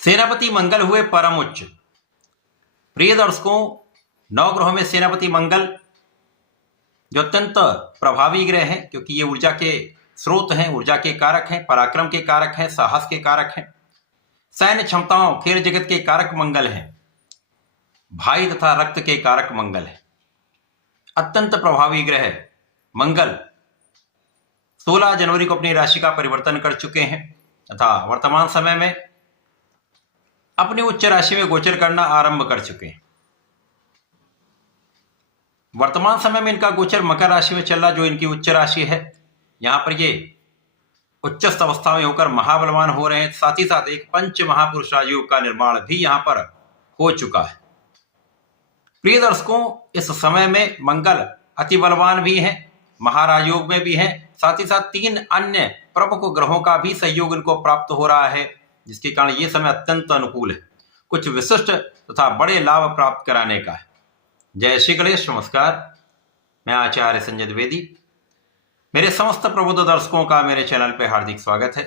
सेनापति मंगल हुए परम उच्च। प्रिय दर्शकों, नौ ग्रहों में सेनापति मंगल जो अत्यंत प्रभावी ग्रह हैं, क्योंकि ये ऊर्जा के स्रोत हैं, ऊर्जा के कारक हैं, पराक्रम के कारक हैं, साहस के कारक हैं, सैन्य क्षमताओं, खेल जगत के कारक मंगल हैं, भाई तथा रक्त के कारक मंगल है। अत्यंत प्रभावी ग्रह मंगल 16 जनवरी को अपनी राशि का परिवर्तन कर चुके हैं तथा वर्तमान समय में अपनी उच्च राशि में गोचर करना आरंभ कर चुके हैं। वर्तमान समय में इनका गोचर मकर राशि में चल रहा, जो इनकी उच्च राशि है। यहां पर ये उच्चस्थ अवस्था में होकर महाबलवान हो रहे हैं। साथ ही साथ एक पंच महापुरुष राजयोग का निर्माण भी यहां पर हो चुका है। प्रिय दर्शकों, इस समय में मंगल अति बलवान भी हैं, महाराजयोग में भी हैं, साथ ही साथ 3 अन्य प्रमुख ग्रहों का भी सहयोग इनको प्राप्त हो रहा है, जिसके कारण ये समय अत्यंत अनुकूल है, कुछ विशिष्ट तथा बड़े लाभ प्राप्त कराने का है। जय श्री गणेश, नमस्कार। मैं आचार्य संजय द्विवेदी। मेरे समस्त प्रबुद्ध दर्शकों का मेरे चैनल पर हार्दिक स्वागत है।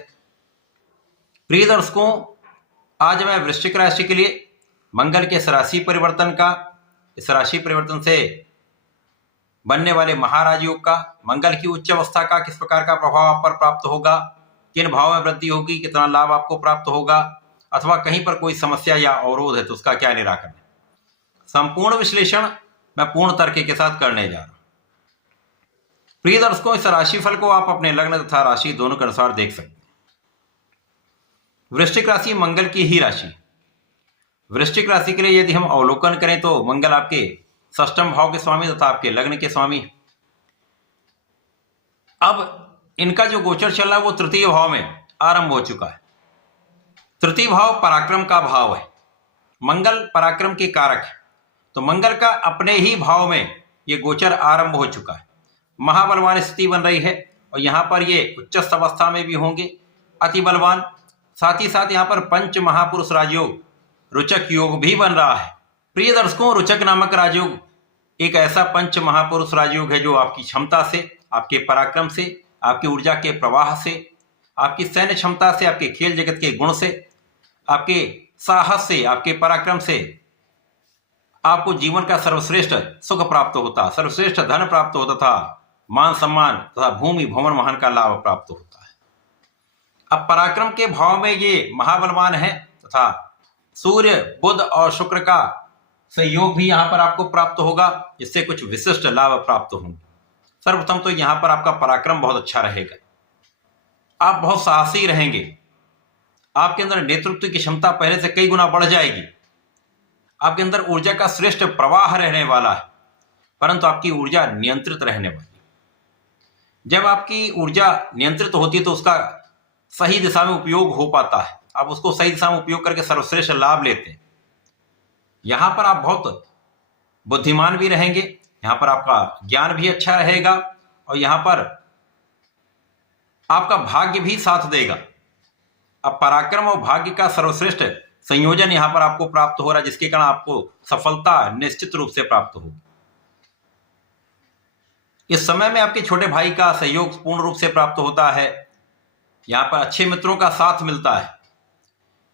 प्रिय दर्शकों, आज मैं वृश्चिक राशि के लिए मंगल के इस राशि परिवर्तन का, इस राशि परिवर्तन से बनने वाले महाराज योग का, मंगल की उच्च अवस्था का किस प्रकार का प्रभाव आप पर प्राप्त होगा, किन भाव में वृद्धि होगी, कितना लाभ आपको प्राप्त होगा, अथवा कहीं पर कोई समस्या या अवरोध है तो उसका क्या निराकरण है, संपूर्ण विश्लेषण मैं पूर्ण तर्क के साथ करने जा रहा हूं। प्रिय दर्शकों, इस राशिफल को आप अपने लग्न तथा राशि दोनों के अनुसार देख सकते हैं। वृश्चिक राशि मंगल की ही राशि। वृश्चिक राशि के लिए यदि हम अवलोकन करें तो मंगल आपके षष्ठम भाव के स्वामी तथा आपके लग्न के स्वामी। अब इनका जो गोचर चल रहा है वो तृतीय भाव में आरंभ हो चुका है। तृतीय भाव पराक्रम का भाव है। मंगल पराक्रम के कारक है, तो मंगल का अपने ही भाव में ये गोचर आरंभ हो चुका है। महाबलवान स्थिति बन रही है और यहां पर ये उच्चस्थ अवस्था में भी होंगे, अति बलवान। साथ ही साथ यहां पर पंच महापुरुष राजयोग, रुचक योग भी बन रहा है। प्रिय दर्शकों, रुचक नामक राजयोग एक ऐसा पंच महापुरुष राजयोग है जो आपकी क्षमता से, आपके पराक्रम से, आपकी ऊर्जा के प्रवाह से, आपकी सैन्य क्षमता से, आपके खेल जगत के गुण से, आपके साहस से, आपके पराक्रम से आपको जीवन का सर्वश्रेष्ठ सुख प्राप्त होता, सर्वश्रेष्ठ धन प्राप्त होता था, मान सम्मान तथा भूमि भवन वाहन का लाभ प्राप्त होता है। अब पराक्रम के भाव में ये महाबलवान है तथा सूर्य, बुध और शुक्र का सहयोग भी यहां पर आपको प्राप्त होगा, जिससे कुछ विशिष्ट लाभ प्राप्त होंगे। सर्वप्रथम तो यहां पर आपका पराक्रम बहुत अच्छा रहेगा, आप बहुत साहसी रहेंगे, आपके अंदर नेतृत्व की क्षमता पहले से कई गुना बढ़ जाएगी, आपके अंदर ऊर्जा का श्रेष्ठ प्रवाह रहने वाला है, परंतु आपकी ऊर्जा नियंत्रित रहने वाली। जब आपकी ऊर्जा नियंत्रित होती है तो उसका सही दिशा में उपयोग हो पाता है, आप उसको सही दिशा में उपयोग करके सर्वश्रेष्ठ लाभ लेते हैं। यहां पर आप बहुत बुद्धिमान भी रहेंगे, यहां पर आपका ज्ञान भी अच्छा रहेगा और यहां पर आपका भाग्य भी साथ देगा। अब पराक्रम और भाग्य का सर्वश्रेष्ठ संयोजन यहां पर आपको प्राप्त हो रहा है, जिसके कारण आपको सफलता निश्चित रूप से प्राप्त होगी। इस समय में आपके छोटे भाई का सहयोग पूर्ण रूप से प्राप्त होता है। यहां पर अच्छे मित्रों का साथ मिलता है।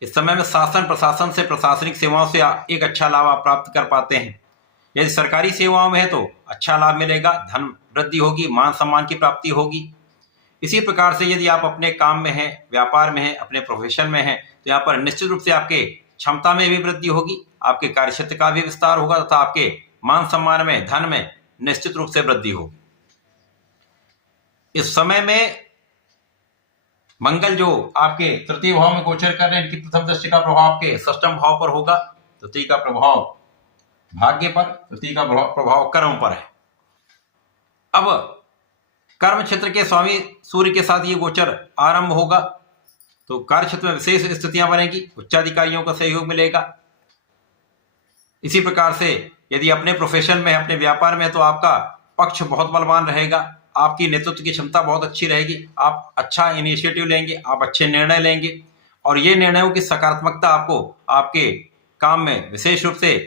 इस समय में शासन प्रशासन से, प्रशासनिक सेवाओं से एक अच्छा लाभ आप प्राप्त कर पाते हैं। यदि सरकारी सेवाओं में है तो अच्छा लाभ मिलेगा, धन वृद्धि होगी, मान सम्मान की प्राप्ति होगी। इसी प्रकार से यदि आप अपने काम में हैं, व्यापार में हैं, अपने प्रोफेशन में हैं, तो यहाँ पर निश्चित रूप से आपके क्षमता में भी वृद्धि होगी, आपके कार्यक्षेत्र का भी विस्तार होगा तथा आपके मान सम्मान में, धन में निश्चित रूप से वृद्धि होगी। इस समय में मंगल जो आपके तृतीय भाव में गोचर कर रहे हैं, इनकी प्रथम दृष्टि का प्रभाव आपके षष्ठम भाव पर होगा, तृतीय का प्रभाव भाग्य पर, तृतीय का प्रभाव कर्म पर है। अब कर्म क्षेत्र के स्वामी सूर्य के साथ ये गोचर आरंभ होगा, तो कार्य क्षेत्र में विशेष स्थितियां बनेगी, उच्चाधिकारियों का सहयोग मिलेगा। इसी प्रकार से यदि अपने प्रोफेशन में है, अपने व्यापार में है, तो आपका पक्ष बहुत बलवान रहेगा, आपकी नेतृत्व की क्षमता बहुत अच्छी रहेगी, आप अच्छा इनिशिएटिव लेंगे, आप अच्छे निर्णय लेंगे और ये निर्णयों की सकारात्मकता आपको आपके काम में विशेष रूप से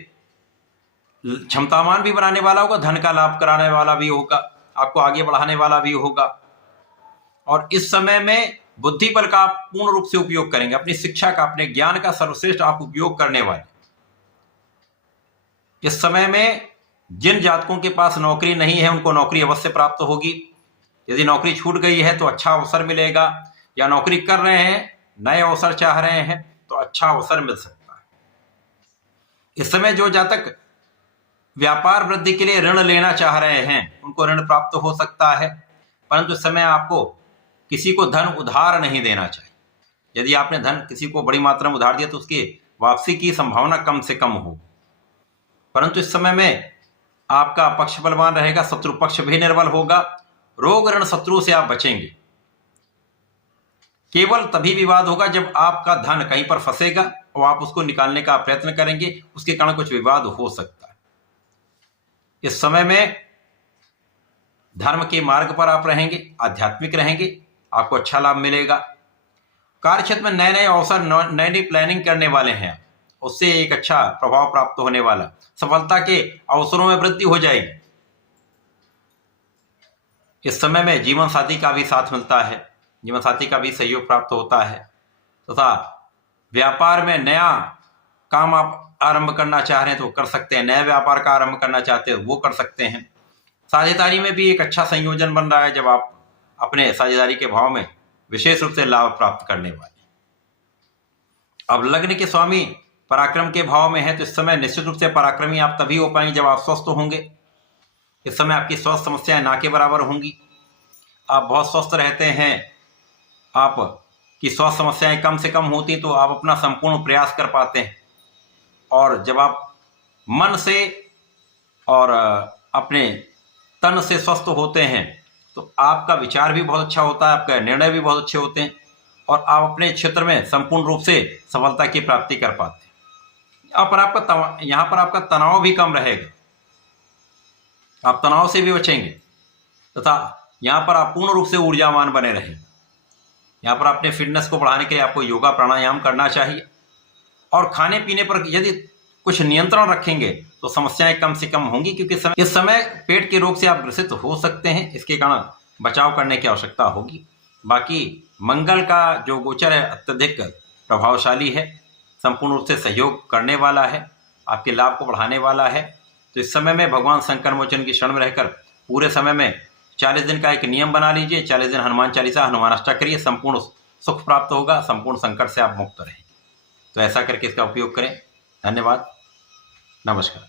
क्षमतावान भी बनाने वाला होगा, धन का लाभ कराने वाला भी होगा, आपको आगे बढ़ाने वाला भी होगा। और इस समय में बुद्धि बल का आप पूर्ण रूप से उपयोग करेंगे, अपनी शिक्षा का, अपने ज्ञान का सर्वश्रेष्ठ आप उपयोग करने वाले। इस समय में जिन जातकों के पास नौकरी नहीं है उनको नौकरी अवश्य प्राप्त होगी। यदि नौकरी छूट गई है तो अच्छा अवसर मिलेगा, या नौकरी कर रहे हैं नए अवसर चाह रहे हैं तो अच्छा अवसर मिल सकता है। इस समय जो जातक व्यापार वृद्धि के लिए ऋण लेना चाह रहे हैं उनको ऋण प्राप्त हो सकता है, परंतु इस समय आपको किसी को धन उधार नहीं देना चाहिए। यदि आपने धन किसी को बड़ी मात्रा में उधार दिया तो उसकी वापसी की संभावना कम से कम हो। परंतु इस समय में आपका पक्ष बलवान रहेगा, शत्रु पक्ष भी निर्बल होगा। रोग ऋण शत्रु से आप बचेंगे। केवल तभी विवाद होगा जब आपका धन कहीं पर फंसेगा और आप उसको निकालने का प्रयत्न करेंगे, उसके कारण कुछ विवाद हो सकता है। इस समय में धर्म के मार्ग पर आप रहेंगे, आध्यात्मिक रहेंगे, आपको अच्छा लाभ मिलेगा। कार्य क्षेत्र में नए नए अवसर, नई नई प्लानिंग करने वाले हैं, उससे एक अच्छा प्रभाव प्राप्त होने वाला, सफलता के अवसरों में वृद्धि हो जाएगी। इस समय में जीवन साथी का भी साथ मिलता है, जीवन साथी का भी सहयोग प्राप्त होता है, तथा व्यापार में नया काम आप आरंभ करना चाह रहे हैं तो कर सकते हैं, नया व्यापार का आरंभ करना चाहते हैं वो कर सकते हैं। साझेदारी में भी एक अच्छा संयोजन बन रहा है, जब आप अपने साझेदारी के भाव में विशेष रूप से लाभ प्राप्त करने वाले। अब लग्न के स्वामी पराक्रम के भाव में है तो इस समय निश्चित रूप से पराक्रमी आप तभी हो पाएंगे जब आप स्वस्थ होंगे। इस समय आपकी स्वास्थ्य समस्याएं ना के बराबर होंगी। आप बहुत स्वस्थ रहते हैं, आप की स्वास्थ्य समस्याएं कम से कम होती तो आप अपना संपूर्ण प्रयास कर पाते हैं। और जब आप मन से और अपने तन से स्वस्थ होते हैं तो आपका विचार भी बहुत अच्छा होता है, आपका निर्णय भी बहुत अच्छे होते हैं और आप अपने क्षेत्र में संपूर्ण रूप से सफलता की प्राप्ति कर पाते हैं। यहाँ पर आपका तनाव भी कम रहेगा, आप तनाव से भी बचेंगे तथा यहाँ पर आप पूर्ण रूप से ऊर्जावान बने रहेंगे। यहाँ पर अपने फिटनेस को बढ़ाने के लिए आपको योगा प्राणायाम करना चाहिए और खाने पीने पर यदि कुछ नियंत्रण रखेंगे तो समस्याएं कम से कम होंगी, क्योंकि इस समय पेट के रोग से आप ग्रसित हो सकते हैं, इसके कारण बचाव करने की आवश्यकता होगी। बाकी मंगल का जो गोचर है अत्यधिक प्रभावशाली है, संपूर्ण रूप से सहयोग करने वाला है, आपके लाभ को बढ़ाने वाला है। तो इस समय में भगवान शंकर मोचन की शरण में रहकर पूरे समय में 40 दिन का एक नियम बना लीजिए, 40 दिन हनुमान चालीसा हनुमान अष्टक करिए, संपूर्ण सुख प्राप्त होगा, संपूर्ण संकट से आप मुक्त रहेंगे। तो ऐसा करके इसका उपयोग करें। धन्यवाद, नमस्कार।